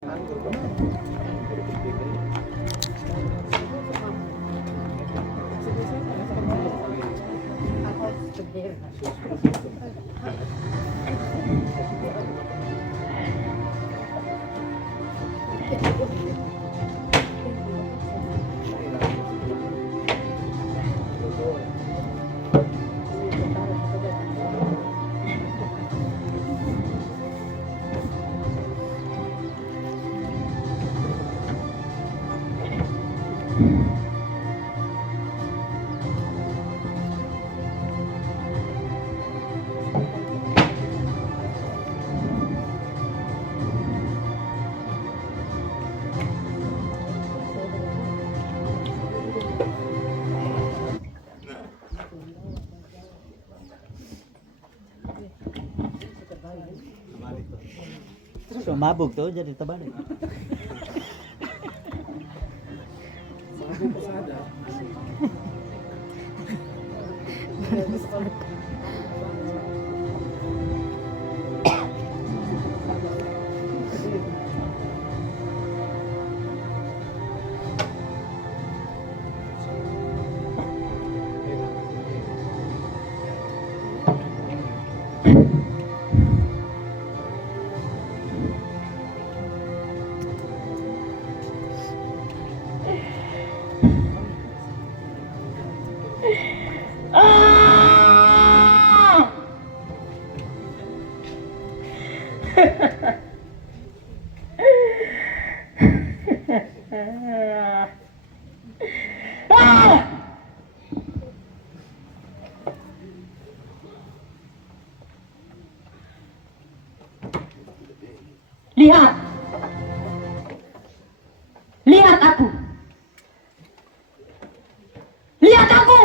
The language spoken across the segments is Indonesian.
So mabog to jadi terbalik. Lihat, lihat aku, lihat aku.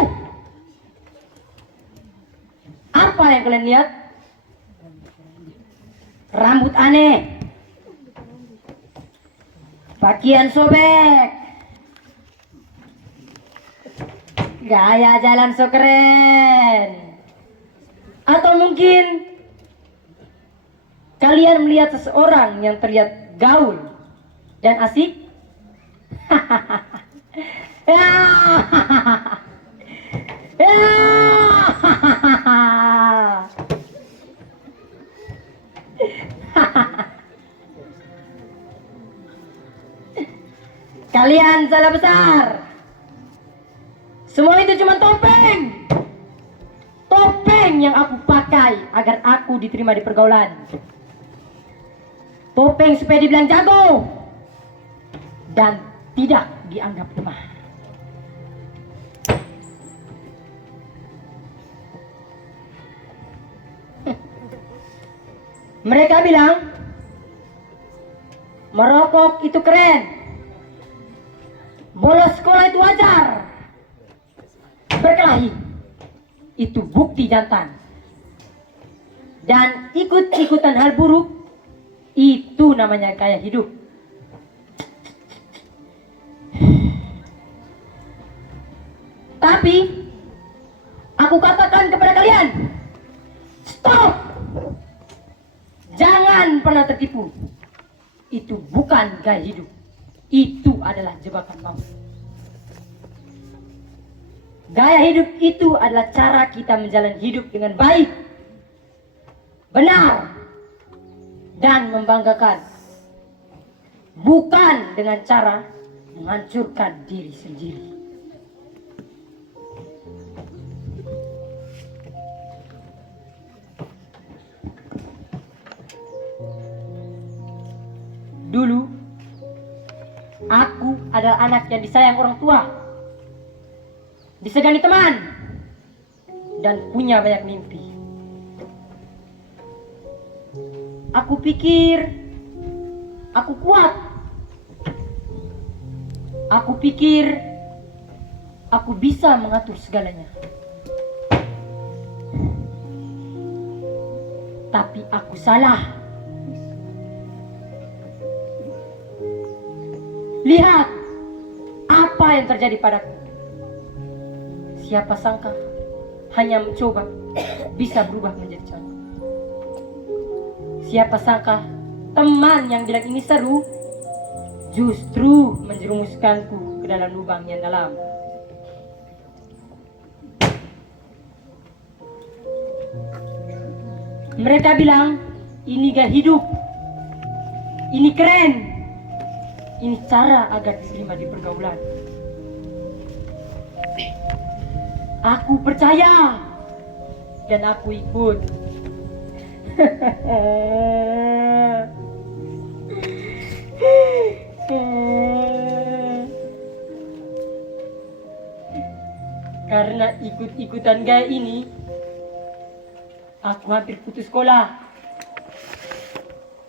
Apa yang kalian lihat? Rambut aneh, pakaian sobek, gaya jalan so keren. Atau mungkin kalian melihat seseorang yang terlihat gaul dan asik? Kalian salah besar. Semua itu cuma topeng. Topeng yang aku pakai agar aku diterima di pergaulan. Topeng supaya dibilang jago dan tidak dianggap lemah. Mereka bilang merokok itu keren, bolos sekolah itu wajar, berkelahi itu bukti jantan, dan ikut-ikutan hal buruk itu namanya gaya hidup. Tapi aku katakan kepada kalian, stop! Jangan pernah tertipu. Itu bukan gaya hidup. Itu adalah jebakan maut. Gaya hidup itu adalah cara kita menjalani hidup dengan baik, benar, dan membanggakan. Bukan dengan cara menghancurkan diri sendiri. Dulu, aku adalah anak yang disayang orang tua, disegani teman, dan punya banyak mimpi. Aku pikir aku kuat. Aku pikir aku bisa mengatur segalanya. Tapi aku salah. Lihat apa yang terjadi padaku. Siapa sangka hanya mencoba bisa berubah menjadi cantik. Siapa sangka teman yang bilang ini seru justru menjerumuskanku ke dalam lubang yang dalam. Mereka bilang, ini gaya hidup, ini keren, ini cara agar diterima di pergaulan. Aku percaya dan aku ikut. Karena ikut-ikutan gaya ini, aku hampir putus sekolah.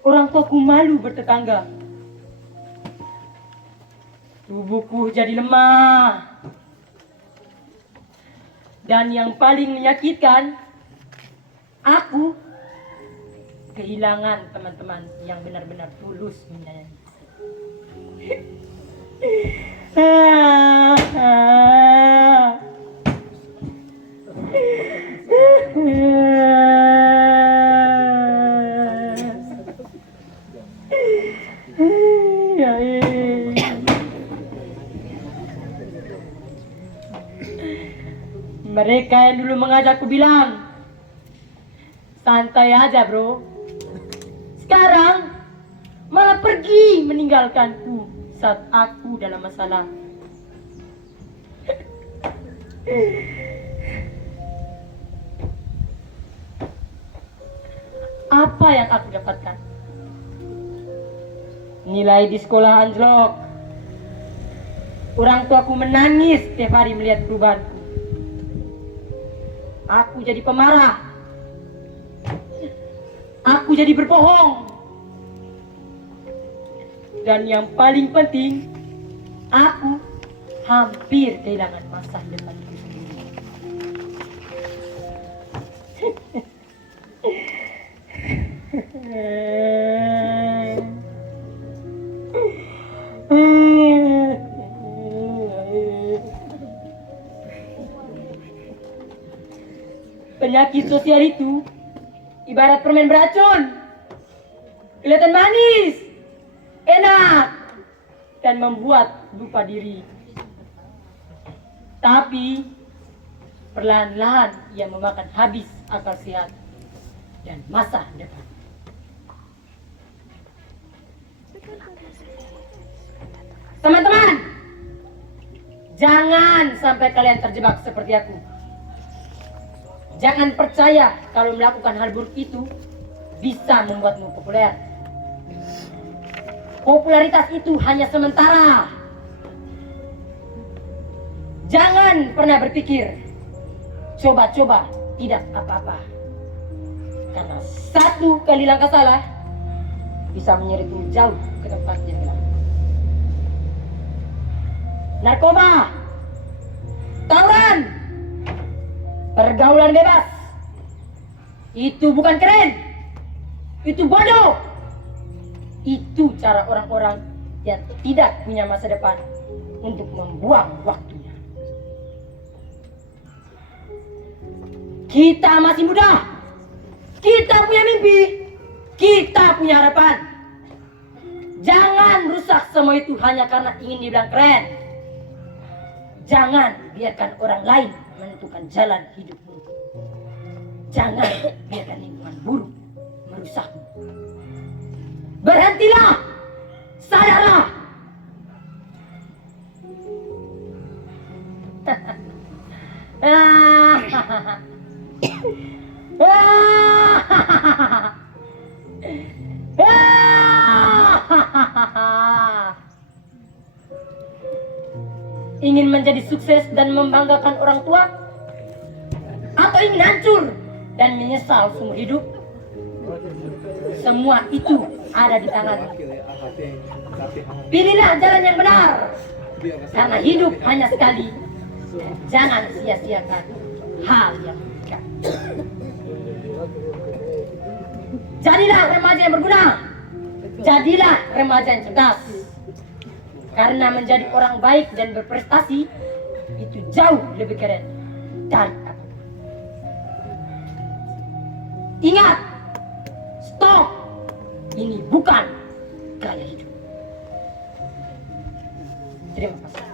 Orang tuaku malu bertetangga. Tubuhku jadi lemah. Dan yang paling menyakitkan, aku kehilangan teman-teman yang benar-benar tulus menyayangi. Mereka yang dulu mengajakku bilang, santai aja bro. Sekarang malah pergi meninggalkanku saat aku dalam masalah. Apa yang aku dapatkan? Nilai di sekolah anjlok. Orang tuaku menangis setiap hari melihat perubahanku. Aku jadi pemarah. Aku jadi berbohong. Dan yang paling penting, aku hampir kehilangan masa depanku sendiri. Penyakit sosial itu ibarat permen beracun. Kelihatan manis, enak, dan membuat lupa diri. Tapi perlahan-lahan ia memakan habis akal sehat dan masa depan. Teman-teman, jangan sampai kalian terjebak seperti aku. Jangan percaya kalau melakukan hal buruk itu bisa membuatmu populer. Popularitas itu hanya sementara. Jangan pernah berpikir coba-coba tidak apa-apa. Karena satu kali langkah salah bisa menyeretmu jauh ke tempat yang gelap. Narkoba, tawuran, pergaulan bebas, itu bukan keren, itu bodoh. Itu cara orang-orang yang tidak punya masa depan untuk membuang waktunya. Kita masih muda, kita punya mimpi, kita punya harapan. Jangan rusak semua itu hanya karena ingin dibilang keren. Jangan biarkan orang lain menentukan jalan hidupmu. Jangan biarkan lingkungan buruk merusakmu. Berhentilah, sadarlah. Ingin menjadi sukses dan membanggakan orang tua? Atau ingin hancur dan menyesal seumur hidup? Semua itu ada di tanganmu. Pilihlah jalan yang benar. Karena hidup hanya sekali. Jangan sia-siakan hal yang baik. Jadilah remaja yang berguna. Jadilah remaja yang cerdas. Karena menjadi orang baik dan berprestasi itu jauh lebih keren dari apa. Ingat, stop. Ini bukan gaya hidup. Terima kasih.